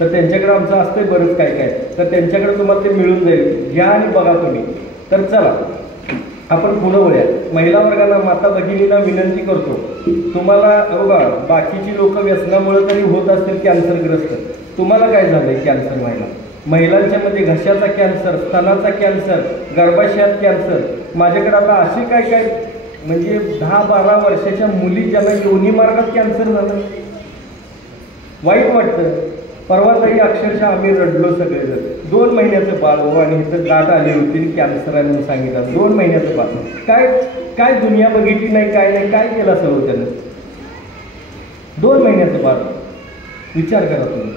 तर त्यांच्याकडे आमचं असतंय बरंच काय काय, तर त्यांच्याकडे तुम्हाला ते मिळून जाईल. घ्या आणि बघा तुम्ही. तर चला आपण पुढं वळूया. महिला वर्गाला, माता भगिनींना विनंती करतो, तुम्हाला बघा बाकीची लोक व्यसनामुळे तरी होत असतील कॅन्सरग्रस्त, तुम्हाला काय झालंय कॅन्सर व्हायला? महिलांच्या मध्ये घशाचा कॅन्सर, स्तनाचा कॅन्सर, गर्भाशयात कॅन्सर. माझ्याकडे आता असे काय काय म्हणजे 10-12 वर्षाच्या मुली ज्यांना योनी मार्गात कॅन्सर झालं. वाईट वाटतं. परवा ताई अक्षरशः आम्ही रडलो सगळेजण. 2 महिन्याचं बाळ हो आणि इथं गाठ आली होती कॅन्सर आहे म्हणून सांगितलं. 2 महिन्याचं बाळ. काय काय दुनिया बघितली नाही, काय नाही, काय केलं असेल त्यानं. 2 महिन्याचं बाळ. विचार करा तुम्ही.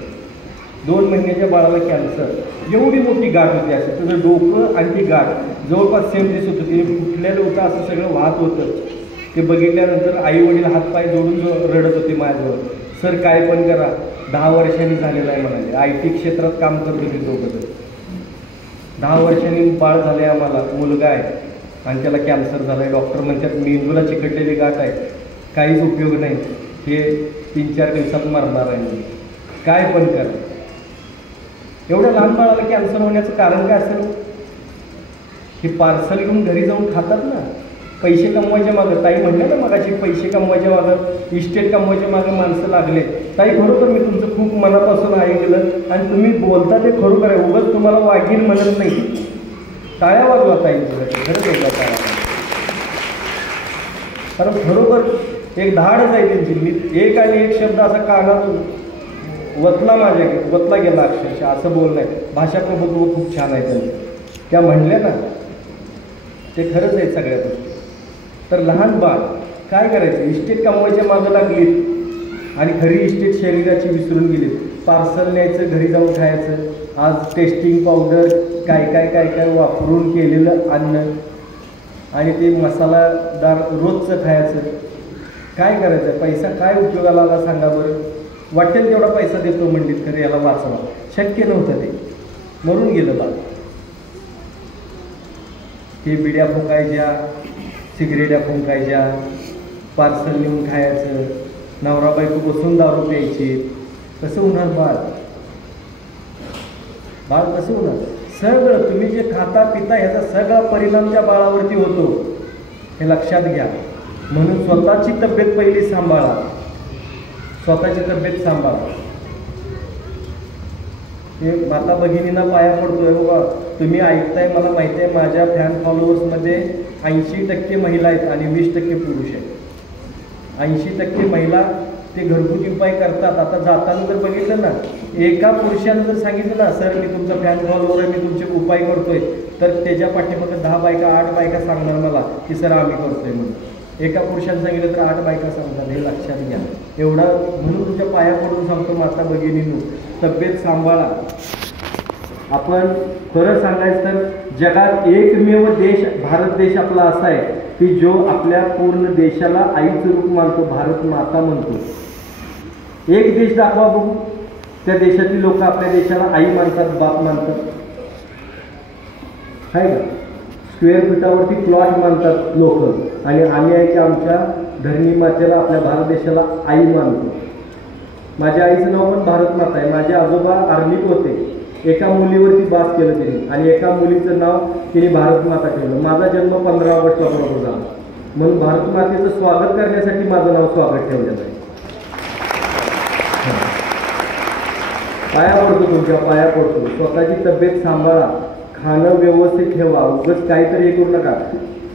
2 महिन्याच्या बाळाला कॅन्सर. एवढी मोठी गाठ होती अशी. तुझं डोकं आणि ती गाठ जवळपास सेम दिसत होती. कुठलेलं होतं असं सगळं वाहत होतं. ते बघितल्यानंतर आई वडील हातपाय जोडून रडत होते माझ्याजवळ. सर काय पण करा, 10 वर्षांनी झालेलं आहे म्हणाले. IT क्षेत्रात काम करत होते दोघं. 10 वर्षांनी बाळ झाले आम्हाला, मुलगा आहे आणि त्याला कॅन्सर झाला आहे. डॉक्टर म्हणतात मेंदूला चिकटलेली गाठ आहे, काहीच उपयोग नाही, हे 3-4 दिवसात मरणार आहे. काय पण करा. एवढ्या लहान बाळाला कॅन्सर होण्याचं कारण काय असेल? हे पार्सल घेऊन घरी जाऊन खातात ना, पैसे कमवायच्या मागं. ताई म्हणलं ना मगाशी, पैसे कमवायच्या मागं, इस्टेट कमवायच्या मागं माणसं लागले. ताई खरोखर मी तुमचं खूप मनापासून ऐकलं आणि तुम्ही बोलता ते खरोखर आहे. उगाच तुम्हाला वागीन म्हणत नाही. टाळ्या वाजवा ताई, खरंच एकदा टाळ्या. कारण खरोखर एक धाडच आहे त्यांची. मी एक आणि एक शब्द असा कानातून वतला वतला गेला अक्षरशः. असं बोलणं आहे. भाषा प्रभुत्व खूप छान आहे त्यांचं. त्या म्हणल्या ना, ते खरंच आहे सगळ्या गोष्टी. तर लहान बाळ काय करायचं? इस्टेट कमवायच्या मागं लागलीत आणि खरी इस्टेट शरीराची विसरून गेलीत. पार्सल न्यायचं, घरी जाऊन खायचं. आज टेस्टिंग पावडर काय काय काय काय वापरून केलेलं अन्न आणि ते मसालादार रोजचं खायचं. काय करायचं? पैसा काय उपयोगाला आला सांगा बरं. वाटेल तेवढा पैसा देतो म्हणलीत, खरं याला वाचवा शक्य नव्हतं. ते मरून गेलं बाळ. ते बिड्या फुंकायच्या, सिगरेट्या फुंकायच्या, पार्सल नेऊन खायचं, नवरा बायको बसून दारू प्यायची. कसं होणार बाळ? बाळ कसं होणार? सगळं तुम्ही जे खाता पिता ह्याचा सगळा परिणाम त्या बाळावरती होतो, हे लक्षात घ्या. म्हणून स्वतःची तब्येत पहिली सांभाळा. स्वतःची तब्येत सांभाळा. हे माता भगिनींना पाया पडतोय बाबा. तुम्ही ऐकताय, मला माहिती आहे. माझ्या फॅन फॉलोअर्समध्ये 80% महिला आहेत आणि 20% पुरुष आहेत. 80% महिला ते घरगुती उपाय करतात. आता जाताना जर बघितलं ना, एका पुरुषानं जर सांगितलं ना, सर मी तुमचा फॅन फॉलोअर आहे, मी तुमचे उपाय करतोय, तर त्याच्या पाठीमागे 10 बायका 8 बायका सांगणार मला की सर आम्ही करतोय म्हणून. एका पुरुषानं सांगितलं तर 8 बायका सांगतात. हे लक्षात घ्या. एवढा म्हणून तुमच्या पाया पडून सांगतो माता भगिनींनो, तब्येत सांभाळा. आपण खरं सांगायचं तर जगात एकमेव देश भारत देश आपला असा आहे की जो आपल्या पूर्ण देशाला आईचं रूप मानतो, भारत माता म्हणतो. एक देश दाखवा बघू, त्या देशातील लोक आपल्या देशाला आई मानतात, बाप मानतात. आहे का? स्क्वेअर फुटावरती प्लॉट मानतात लोक आणि आम्ही आहे की आमच्या धरणी मातेला, आपल्या भारत देशाला आई मानतो. माझ्या आईचं नाव पण भारत माता आहे. माझे आजोबा आर्मीत होते. एका मुलीवरती बास केलं त्यांनी आणि एका मुलीचं नाव तिने भारत माता ठेवलं. माझा जन्म 15 ऑगस्टला बरोबर झाला. म्हणून भारत मातेचं स्वागत करण्यासाठी माझं नाव स्वागत ठेवलेलं आहे. पाया पडतो, तुमच्या पाया पडतो. स्वतःची तब्येत सांभाळा. खाणं व्यवस्थित ठेवा. उगाच काहीतरी हे करू नका.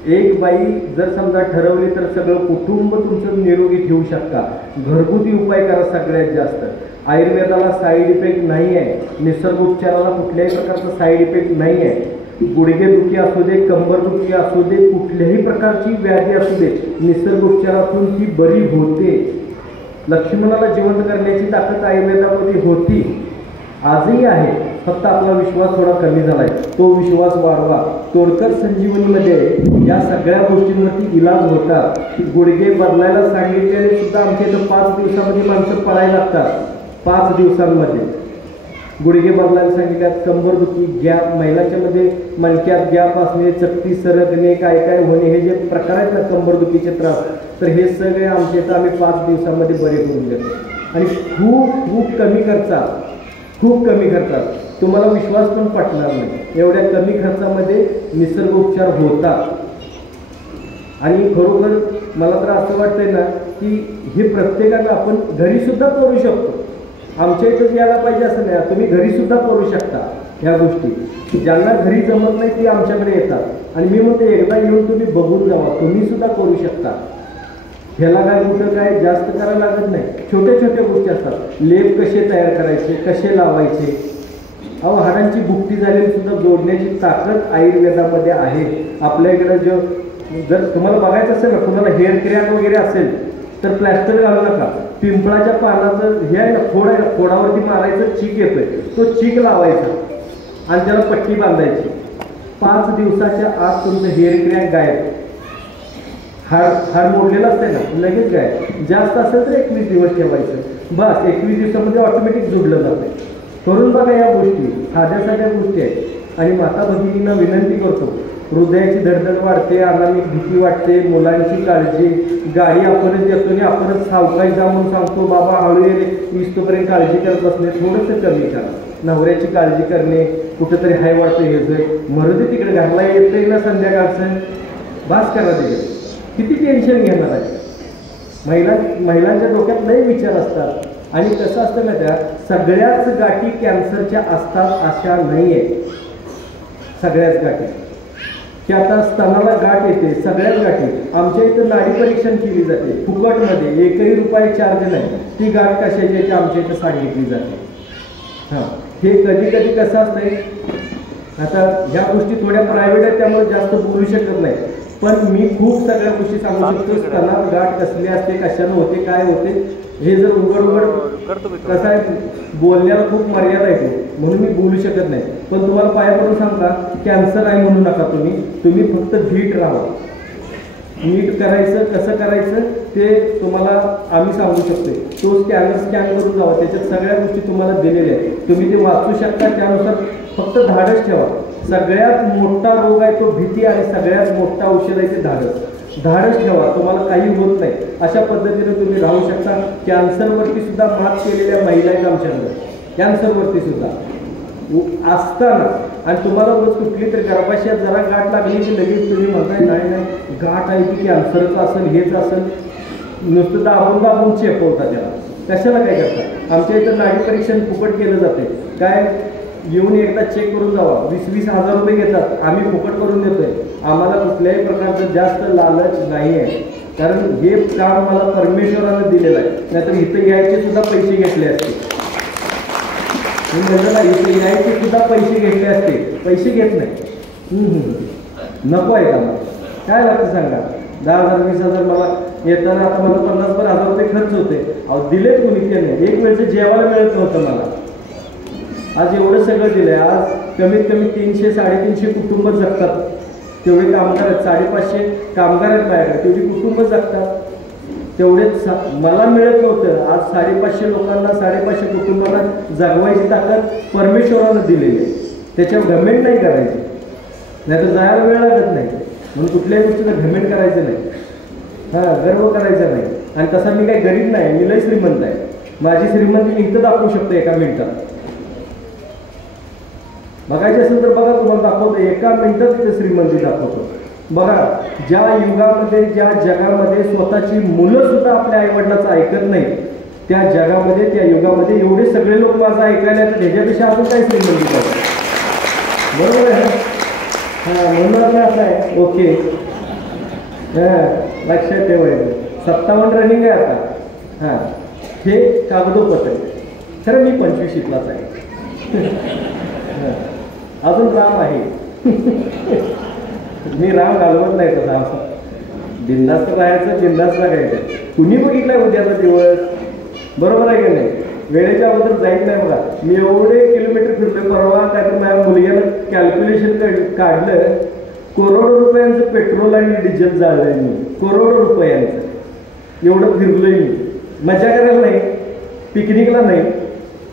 एक बाई जर समजा ठरवली तर सगळं कुटुंब तुमचं निरोगी ठेवू शकता. घरगुती उपाय करा सगळ्यात जास्त. आयुर्वेदाला साईड इफेक्ट नाही आहे. निसर्ग उपचाराला कुठल्याही प्रकारचा साईड इफेक्ट नाही आहे. गुडघेदुखी असू दे, कंबरदुखी असू दे, कुठल्याही प्रकारची व्याधी असू दे, निसर्ग उपचारातून ती बरी होते. लक्ष्मणाला जिवंत करण्याची ताकद आयुर्वेदामध्ये होती, आजही आहे. फक्त आपला विश्वास थोडा कमी झालाय. तो विश्वास वाढवा. तोडकर संजीवनीमध्ये या सगळ्या गोष्टींवरती इलाज होतात. गुडघे बदलायला सांगितलेले सुद्धा आमच्या इथं 5 दिवसामध्ये माणसं पळायला लागतात. 5 दिवसांमध्ये गुडघे बदलायला सांगितल्यात. कंबरदुखी, गॅप, महिलांच्या मध्ये मणक्यात गॅप असणे, चकती सरकणे, काय काय होणे, हे जे प्रकार आहेत ना कंबरदुखीचे त्रास, तर हे सगळे आमच्या इथं आम्ही 5 दिवसामध्ये बरे करून देतो. आणि खूप कमी खर्चात, खूप कमी खर्चात. तुम्हाला विश्वास पण पटणार नाही, एवढ्या कमी खर्चामध्ये निसर्ग उपचार होतात. आणि खरोखर मला तर असं वाटतंय ना की हे प्रत्येकानं आपण घरी सुद्धा करू शकतो. आमच्या इथंच यायला पाहिजे असं नाही, तुम्ही घरी सुद्धा करू शकता ह्या गोष्टी. ज्यांना घरी जमत नाही ती आमच्याकडे येतात आणि मी म्हणते एकदा येऊन तुम्ही बघून जावा, तुम्ही सुद्धा करू शकता. ह्याला काय कुठं काय जास्त करायला लागत नाही, छोट्या छोट्या गोष्टी असतात. लेप कसे तयार करायचे, कसे लावायचे, अहो हाडांची भुकटी झालेली सुद्धा जोडण्याची ताकद आयुर्वेदामध्ये आहे. आपल्या इकडं जो जर तुम्हाला बघायचं असेल ना, कुणाला हेअर क्रॅक वगैरे असेल तर प्लॅस्टर घालू नका. पिंपळाच्या पानाचं हे आहे ना, खोड आहे ना, खोडावरती मारायचं, चीक येतोय, तो चीक लावायचा आणि त्याला पट्टी बांधायची. 5 दिवसाच्या आत तुमचं हेअर क्रॅक गायब. हाड मोडलेलं असतंय ना, लगेच गायब. जास्त असेल तर 21 दिवस ठेवायचं, बस 21 दिवसामध्ये ऑटोमॅटिक जुडलं जातं. करून बघा या गोष्टी, साध्या साध्या गोष्टी आहेत. आणि माता भगिनींना विनंती करतो, हृदयाची धडधड वाढते, अनामिक भीती वाटते, मुलांची काळजी, गाडी आपणच देतो आणि आपणच सावकाश जा म्हणून सांगतो, बाबा हळू ये, इस्तोपर्यंत काळजी करत बसणे, थोडंसं कमी करा. नवऱ्याची काळजी करणे, कुठंतरी हाय वाटतं हे जर मरुदे तिकडे घरला येतंय ना संध्याकाळचं, बास करा तिकडे. किती टेन्शन घेणार आहे. महिलांच्या डोक्यात लय विचार असतात. आणि कसं असतं ना, त्या सगळ्याच गाठी कॅन्सरच्या असतात अशा नाही आहे. सगळ्याच गाठी की आता स्तनाला गाठ येते, सगळ्याच गाठी. आमच्या इथं नाडी परीक्षण केली जाते फुकटमध्ये, 1ही रुपये चार्ज नाही. ती गाठ कशाची आहे आमच्या इथं सांगितली जाते. हां, हे कधी कधी कसं असतंय, आता ह्या गोष्टी थोड्या प्रायव्हेट आहेत त्यामुळे जास्त बोलू शकत नाही, पण मी खूप सगळ्या गोष्टी सांगू शकतो. स्तनात गाठ कसली असते, कशानं होते, काय होते, हे जर उघड कसं आहे, बोलण्याला खूप मर्यादा येते म्हणून मी बोलू शकत नाही. पण तुम्हाला पाया पडून सांगता, कॅन्सर आहे म्हणू नका तुम्ही फक्त धीट राहा. नीट करायचं, कसं करायचं ते तुम्हाला आम्ही सांगू शकतो. तो स्कॅन करून जावा, त्याच्यात सगळ्या गोष्टी तुम्हाला दिलेल्या आहेत, तुम्ही ते वाचू शकता. त्यानुसार फक्त धाडस ठेवा. सगळ्यात मोठा रोग आहे तो भीती आणि सगळ्यात मोठा औषध आहे ते धाडस. धाडस ठेवा, तुम्हाला काही होत नाही. अशा पद्धतीने तुम्ही राहू शकता. कॅन्सरवरती सुद्धा मात केलेल्या महिला आहेत आमच्याकडे, कॅन्सरवरती सुद्धा असताना. आणि तुम्हाला रोज कुठली तरी गर्भाशयात जरा गाठ लागली की लगेच तुम्ही म्हणताय नाही गाठ आहे की कॅन्सरच असेल, हेच असेल, नुसतं दाबून चेपवता त्याला. कशाला काय करता. आमच्या इथं नाडी परीक्षण फुकट केलं जाते. काय येऊन एकदा चेक करून जावा. 20-20 हजार रुपये घेतात, आम्ही फुकट करून देतोय. आम्हाला कुठल्याही प्रकारचं जास्त लालच नाही आहे, कारण हे काम मला परमेश्वरानं दिलेलं आहे. नाहीतर इथं यायचे सुद्धा पैसे घेतले असते. मी म्हणलं ना, इथे यायचे सुद्धा पैसे घेतले असते, पैसे घेत नाही. नको आहे का मला, काय लागतं सांगा. 10,000 20,000 मला येताना आता मला 50,000 रुपये खर्च होते. अहो दिलेत कोणी त्याने, एक वेळचं जेवायला मिळत नव्हतं मला. आज एवढं सगळं दिलंय. आज कमीत कमी 300-350 कुटुंब जगतात. तेवढे कामगार आहेत, 550 कामगार आहेत माझ्याकडे, तेवढी कुटुंब जगतात. तेवढेच मला मिळत नव्हतं. आज 550 लोकांना, 550 कुटुंबांना जगवायची ताकद परमेश्वरानं दिलेली आहे. त्याच्यावर घमेंट नाही करायची, नाहीतर जायला वेळ लागत नाही. म्हणून कुठल्याही गोष्टीला घमेंट करायचं नाही, गर्व करायचा नाही. आणि तसा मी काही गरीब नाही, मी लय श्रीमंत आहे. माझी श्रीमंती मी इथं दाखवू शकतो एका मिनिटात. बघायचे असेल तर बघा, तुम्हाला दाखवतो एका मिनिटात तिथे श्रीमंती दाखवतो. बघा, ज्या युगामध्ये, ज्या जगामध्ये स्वतःची मुलं सुद्धा आपल्या आईवडिलाचं ऐकत नाही, त्या जगामध्ये, त्या युगामध्ये एवढे सगळे लोक माझं ऐकायला येतात, ह्याच्यापेक्षा अजून काय श्रीमंती करतात. बरोबर आहे ना. म्हणून असं आहे. ओके, लक्षात ठेवायचं. 57 रनिंग आहे आता. हे कागदोपत्र खरं, मी 25शीतलाच आहे. अजून राम आहे. मी राम घालवत नाही तसा. असं बिंदास्त राहायचं, बिंदास्त राहायचं. कुणी बघितलंय उद्याचा दिवस, बरोबर आहे की नाही. वेळेच्या अगोदर जायचं नाही. बघा, मी एवढे किलोमीटर फिरलो. परवा काय तर माझ्या मुलग्यानं कॅल्क्युलेशन काढलं, करोडो रुपयांचं पेट्रोल आणि डिझेल जाळलंय मी. करोडो रुपयांचं एवढं फिरलोय मी. मजा करायला नाही, पिकनिकला नाही.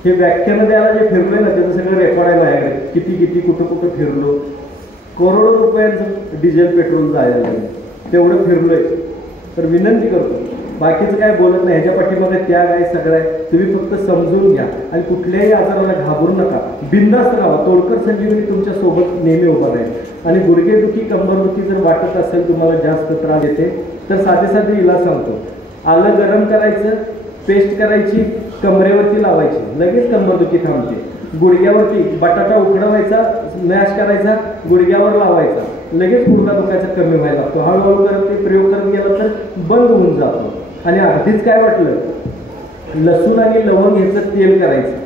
हे व्याख्यानं द्यायला जे फिरलोय ना, त्याचं सगळं रेकॉर्ड आहे माझ्याकडे. किती कुठं फिरलो. करोडो रुपयांचं डिझेल पेट्रोल जायला तेवढं फिरलोय. तर विनंती करतो, बाकीचं काय बोलत नाही. ह्याच्या पाठीमागे त्याग आहे, सगळं आहे. तुम्ही फक्त समजून घ्या आणि कुठल्याही आजाराला घाबरू नका. बिंदास्त राहा. तोडकर संजीवनी तुमच्या सोबत नेहमी उभा राहील. आणि गुडघेदुखी, कंबरदुखी जर वाटत असेल, तुम्हाला जास्त त्रास येते, तर साधे इलाज सांगतो. आलं गरम करायचं, पेस्ट करायची, कमरेवरती लावायची, लगेच कंबरदुखी थांबते. गुडघ्यावरती बटाटा उकडवायचा, मॅश करायचा, गुडघ्यावर लावायचा, लगेच गुडघा दुखायचा कमी व्हायला लागतो. हळूहळू करत ते प्रयोग करत गेला तर बंद होऊन जातो. आणि अगदीच काय वाटलं, लसूण आणि लवंग ह्याचं तेल करायचं.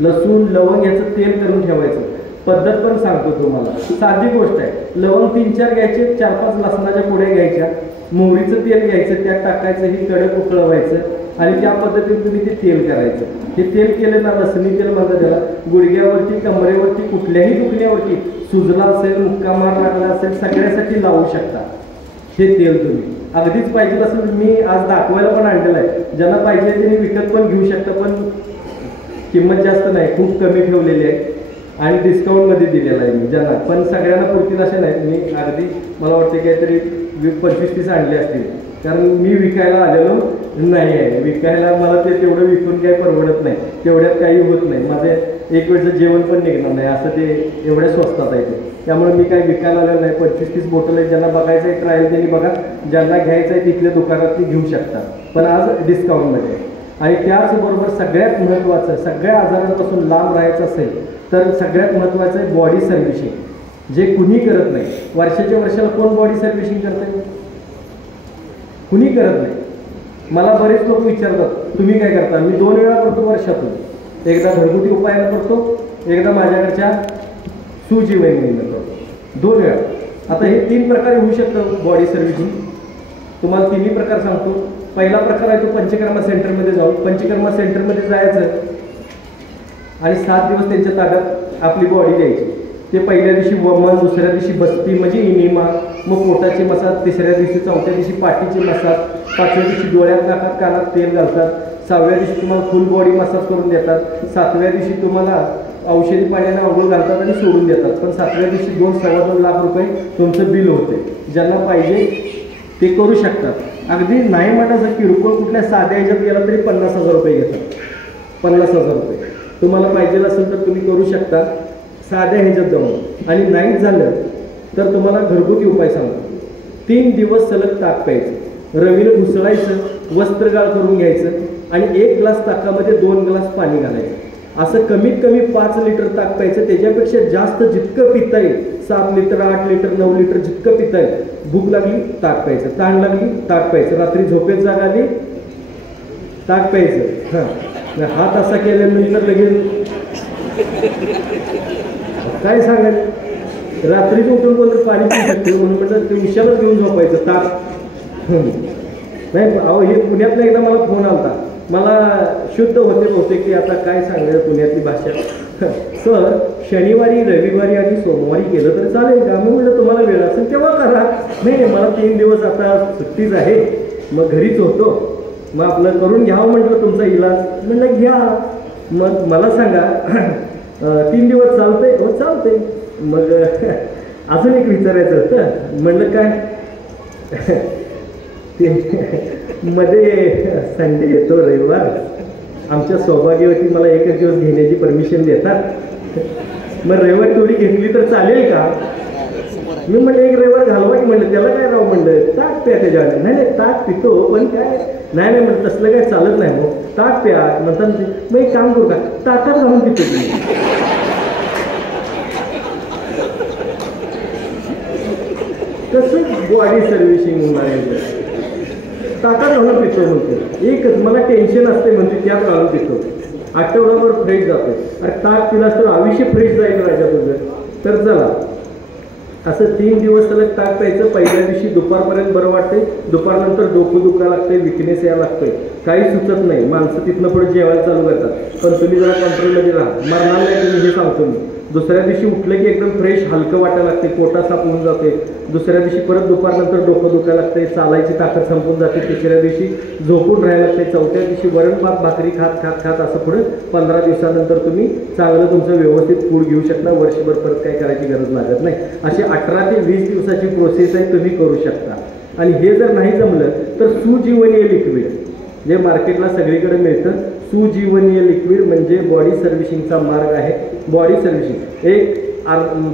लसूण लवंग ह्याचं तेल करून ठेवायचं. पद्धत पण सांगतो तुम्हाला, साधी गोष्ट आहे. लवंग 3-4 घ्यायचे, 4-5 लसणाच्या पुड्या घ्यायच्या, मोहरीचं तेल घ्यायचं, त्यात टाकायचं, हे कडक उकळवायचं आणि त्या पद्धतीने तुम्ही ते तेल करायचं. हे तेल केलं ना, लसणी तेल म्हणतात त्याला, गुडघ्यावरती, कमरेवरती, कुठल्याही दुखण्यावरती, सुजला असेल, मुक्का मार लागला असेल, सगळ्यासाठी लावू शकता हे तेल तुम्ही. अगदीच पाहिजे असेल, मी आज दाखवायला पण आणलेलं आहे. ज्यांना पाहिजे त्यांनी विकत पण घेऊ शकता, पण किंमत जास्त नाही, खूप कमी ठेवलेली आहे आणि डिस्काउंटमध्ये दिलेला आहे मी ज्यांना. पण सगळ्यांना पुरतील असे नाहीत. मी अगदी मला वाटते काहीतरी 25-30 आणले असतील, कारण मी विकायला आलेलो नाही आहे. विकायला मला ते तेवढं विकून काही परवडत नाही, तेवढ्यात काही होत नाही. माझे एक वेळचं जेवण पण निघणार नाही, असं ते एवढ्या स्वस्तात आहे ते. त्यामुळे मी काही विकायला आलेलं नाही. 25-30 बॉटल आहेत. ज्यांना बघायचं आहे ट्रायल त्यांनी बघा, ज्यांना घ्यायचं आहे तिथल्या दुकानात ती घेऊ शकता, पण आज डिस्काउंटमध्ये. आणि त्याचबरोबर सगळ्यात महत्त्वाचं, सगळ्या आजारांपासून लांब राहायचं असेल तर सगळ्यात महत्त्वाचं आहे बॉडी सर्व्हिसिंग, जे कुणी करत नाही. वर्षाच्या वर्षाला कोण बॉडी सर्व्हिसिंग करतं? कुणी करत नाही. मला बरेच लोक विचारतात तुम्ही काय करता? मी 2 वेळा करतो वर्षातून. एकदा घरगुती उपायानं करतो, एकदा माझ्याकडच्या सुजीवनीनं करतो, 2 वेळा. आता हे 3 प्रकारे होऊ शकतं बॉडी सर्व्हिसिंग. तुम्हाला 3ही प्रकार सांगतो. पहिला प्रकार आहे तो पंचकर्मा सेंटरमध्ये जाऊन, पंचकर्मा सेंटरमध्ये जायचं आणि 7 दिवस त्यांच्या ताब्यात आपली बॉडी द्यायची. ते पहिल्या दिवशी वमन, दुसऱ्या दिवशी बस्ती म्हणजे इनिमा, मग पोटाचे मसाज, 3ऱ्या दिवशी, 4थ्या दिवशी पाठीचे मसाज, 5व्या दिवशी डोळ्यात नाकात कानात तेल घालतात, 6व्या दिवशी तुम्हाला फुल बॉडी मसाज करून देतात, 7व्या दिवशी तुम्हाला औषधी पाण्याने आंघोळ घालतात आणि सोडून देतात. पण 7व्या दिवशी 2-2.25 लाख रुपये तुमचं बिल होते. ज्यांना पाहिजे ते करू शकतात. अगदी नाही म्हणायचं किरकोळ कुठल्या साध्या ह्याच्यात गेला तरी 50,000 रुपये घेतात. 50,000 रुपये तुम्हाला पाहिजे असेल तर तुम्ही करू शकता साध्या ह्याच्यात जाऊन. आणि नाहीच झालं तर तुम्हाला घरगुती उपाय सांगतो. 3 दिवस सलग ताक प्यायचं, रवीनं घुसळायचं, वस्त्रगाळ करून घ्यायचं आणि 1 ग्लास ताकामध्ये 2 ग्लास पाणी घालायचं. असं कमीत कमी 5 लिटर ताक प्यायचं. त्याच्यापेक्षा जास्त जितकं पिता येईल, 7 लिटर, 8 लिटर, 9 लिटर जितकं पिता येईल. भूक लागली ताक प्यायचं, ताण लागली ताक प्यायचं, रात्री झोपेत जाग आली ताक प्यायचं. हां, हात असा केल्यानंतर लगेच काय सांगाल, रात्रीच उठून कोणतं पाणी पिऊ शकते म्हणून म्हटलं ते उशालाच घेऊन झोपायचं ताक. नाही अहो, हे पुण्यातनं एकदा मला फोन आला, मला शुद्ध होते बहुतेक की आता काय सांगायचं पुण्यातली भाषा. सर शनिवारी, रविवारी आणि सोमवारी केलं तर चालेल का? मी म्हटलं तुम्हाला वेळ असेल तेव्हा करा. नाही मला 3 दिवस आता सुट्टीच आहे, मग घरीच होतो, मग आपलं करून घ्यावं म्हटलं तुमचा इलाज. म्हटलं घ्या. मग मला सांगा 3 दिवस चालतंय? हो चालतंय. मग अजून एक विचारायचं होतं. म्हणलं काय ते मध्ये संडे येतो, रविवार, आमच्या सौभाग्यवती मला 1 दिवस घेण्याची परमिशन देतात. मग रविवार थोडी घेतली तर चालेल का? मी म्हणलं 1 रविवार घालवा की. म्हणलं त्याला काय राव, म्हणलं ताक प्या त्याच्यावर. नाही नाही ताक पितो पण काय नाही म्हणलं तसलं काय चालत नाही. मग ताक प्या म्हणतात. मग एक काम करू का, ताकात घालून पितो तुम्ही. कसं बॉडी सर्व्हिसिंग होणार आहे? ताकात घालून पितो म्हणतो. एकच मला टेन्शन असते म्हणते त्यात घालून पितो. आठवडाभर फ्रेश जातो. अरे ताक पिलास तर आयुष्य फ्रेश जाईल राजा तुझं. तर चला असं 3 दिवस सलग ताक प्यायचं. पहिल्या दिवशी दुपारपर्यंत बरं वाटते, दुपारनंतर डोकं दुखायला लागते, विकनेस यायला लागतोय, काही सुचत नाही. माणसं तिथनं पुढे जेवायला चालू करतात. पण तुम्ही जरा कंट्रोलमध्ये राहा, मरणार नाही तुम्ही, हे सांगतो मी. दुसऱ्या दिवशी उठलं की एकदम फ्रेश हलकं वाटायला लागते, पोटा साफ होऊन जाते. दुसऱ्या दिवशी परत दुपारनंतर डोकं दुखायला लागते, चालायची ताकद संपून जाते. तिसऱ्या दिवशी झोपून राहायला लागते. 4थ्या दिवशी वरण भात भाकरी खात खात खात असं पुढे 15 दिवसानंतर तुम्ही चांगलं तुमचं व्यवस्थित फूड घेऊ शकता. वर्षभर परत काय करायची गरज लागत नाही. अशी 18 ते 20 दिवसाची प्रोसेस आहे, तुम्ही करू शकता. आणि हे जर नाही जमलं तर सुजीवनीय लिक्विड जे मार्केटला सगळीकडे मिळतं, सुजीवनीय लिक्विड म्हणजे बॉडी सर्व्हिसिंगचा मार्ग आहे. बॉडी सर्व्हिसिंग एक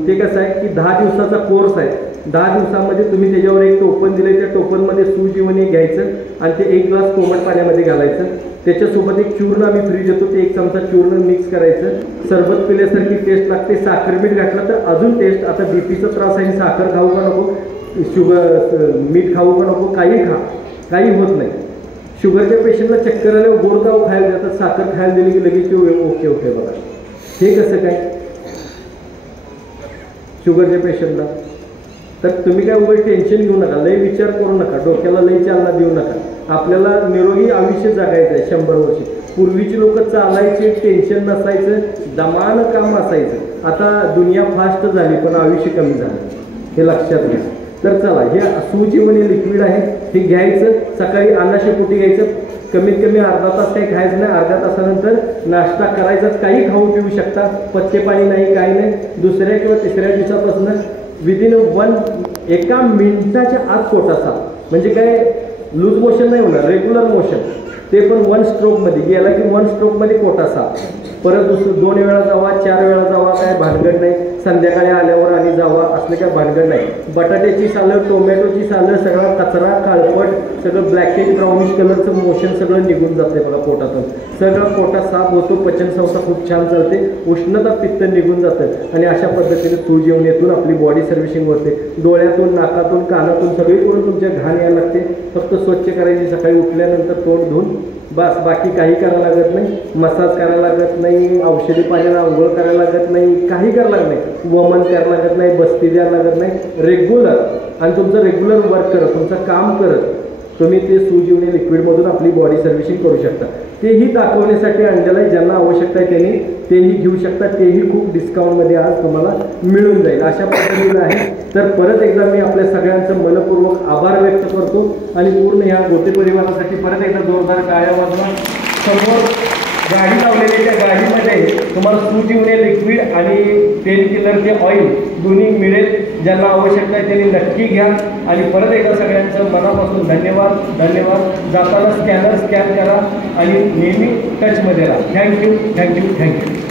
ते कसं आहे की 10 दिवसाचा कोर्स आहे. 10 दिवसामध्ये तुम्ही त्याच्यावर एक टोपण दिले, त्या टोपणमध्ये सुजीवनी घ्यायचं आणि ते 1 ग्लास कोमट पाण्यामध्ये घालायचं. त्याच्यासोबत एक चूर्ण आम्ही फ्री देतो, ते 1 चमचा चूर्ण मिक्स करायचं. सरबत पिल्यासारखी टेस्ट लागते. साखर मीठ घातलं तर अजून टेस्ट. आता बीपीचा त्रास आहे, साखर खाऊ का नको, शुगर मीठ खाऊ का नको, काही खा, काही होत नाही. शुगरच्या पेशंटला चक्कर आल्यावर गोड खाऊ खायला जातात, साखर खायला दिली की लगेच ओके ओके. बघा हे कसं काय शुगरच्या पेशंटला. तर तुम्ही काय उगाच टेन्शन घेऊ नका, लई विचार करू नका, डोक्याला लई चालना देऊ नका. आपल्याला निरोगी आयुष्य जगायचं आहे 100 वर्ष. पूर्वीची लोक चालायचे, टेन्शन नसायचं, दमान काम असायचं. आता दुनिया फास्ट झाली पण आयुष्य कमी झालं, हे लक्षात घ्या. तर चला, हे सुजीवनी लिक्विड आहे, हे घ्यायचं. सकाळी अन्नाशेपोटी घ्यायचं. कमीत कमी अर्धा तास काही खायचं नाही. अर्ध्या तासानंतर नाश्ता करायचाच. काही खाऊ पिऊ शकता, पथ्य पाणी नाही, काही नाही. दुसऱ्या किंवा तिसऱ्या दिवसापासून विदिन 1 मिनिटाच्या आत पोटाचा, म्हणजे काय लूज मोशन नाही होणार, रेग्युलर मोशन, ते पण 1 स्ट्रोकमध्ये गेला की 1 स्ट्रोकमध्ये पोटाचा. परत 2 वेळा जावा, 4 वेळा जावा, काय भानगड नाही. संध्याकाळी आल्यावर आणि जावा, असले काय भानगड नाही. बटाट्याची सालं, टोमॅटोची सालं, सगळा कचरा, काळपट, सगळं ब्लॅकेज ब्राउनिश कलरचं मोशन सगळं निघून जाते बघा पोटातून. सगळं पोटात साफ होतो, पचनसंस्था खूप छान चालते, उष्णता पित्त निघून जातं. आणि अशा पद्धतीने सुजीवनीतून आपली बॉडी सर्व्हिसिंग होते. डोळ्यातून, नाकातून, कानातून सगळीकडून तुमच्या घाण यायला लागते. फक्त स्वच्छ करायची सकाळी उठल्यानंतर, तोंड धुवून, बस. बाकी काही करायला लागत नाही. मसाज करायला लागत नाही, औषधी पाण्याला आंघोळ करायला लागत नाही, काही करायला लागत नाही. वमन करायला लागत नाही, बस्ती द्यायला लागत नाही. रेग्युलर आणि तुमचं रेग्युलर वर्क करत, तुमचं काम करत तुम्ही ते सुजीवनी लिक्विडमधून आपली बॉडी सर्व्हिसिंग करू शकता. तेही दाखवण्यासाठी आणलेलं आहे. ज्यांना आवश्यकता आहे त्यांनी तेही घेऊ शकता. तेही खूप डिस्काउंटमध्ये आज तुम्हाला मिळून जाईल, अशा पद्धतीनं आहे. तर परत एकदा मी आपल्या सगळ्यांचं मनपूर्वक आभार व्यक्त करतो आणि पूर्ण ह्या गोटे परिवारासाठी परत एकदा जोरदार टाळ्या वाजवा. समोर गाडी लावलेली, त्या गाडीमध्ये तुम्हाला सुजीवनी लिक्विड आणि पेन किलरचे ऑइल दोन्ही मिळेल. ज्यांना आवश्यकता आहे त्यांनी नक्की घ्या. आणि परत एकदा सगळ्यांचं मनापासून धन्यवाद. जाताना स्कॅनर स्कॅन करा आणि नेहमी टचमध्ये राहा. थँक्यू.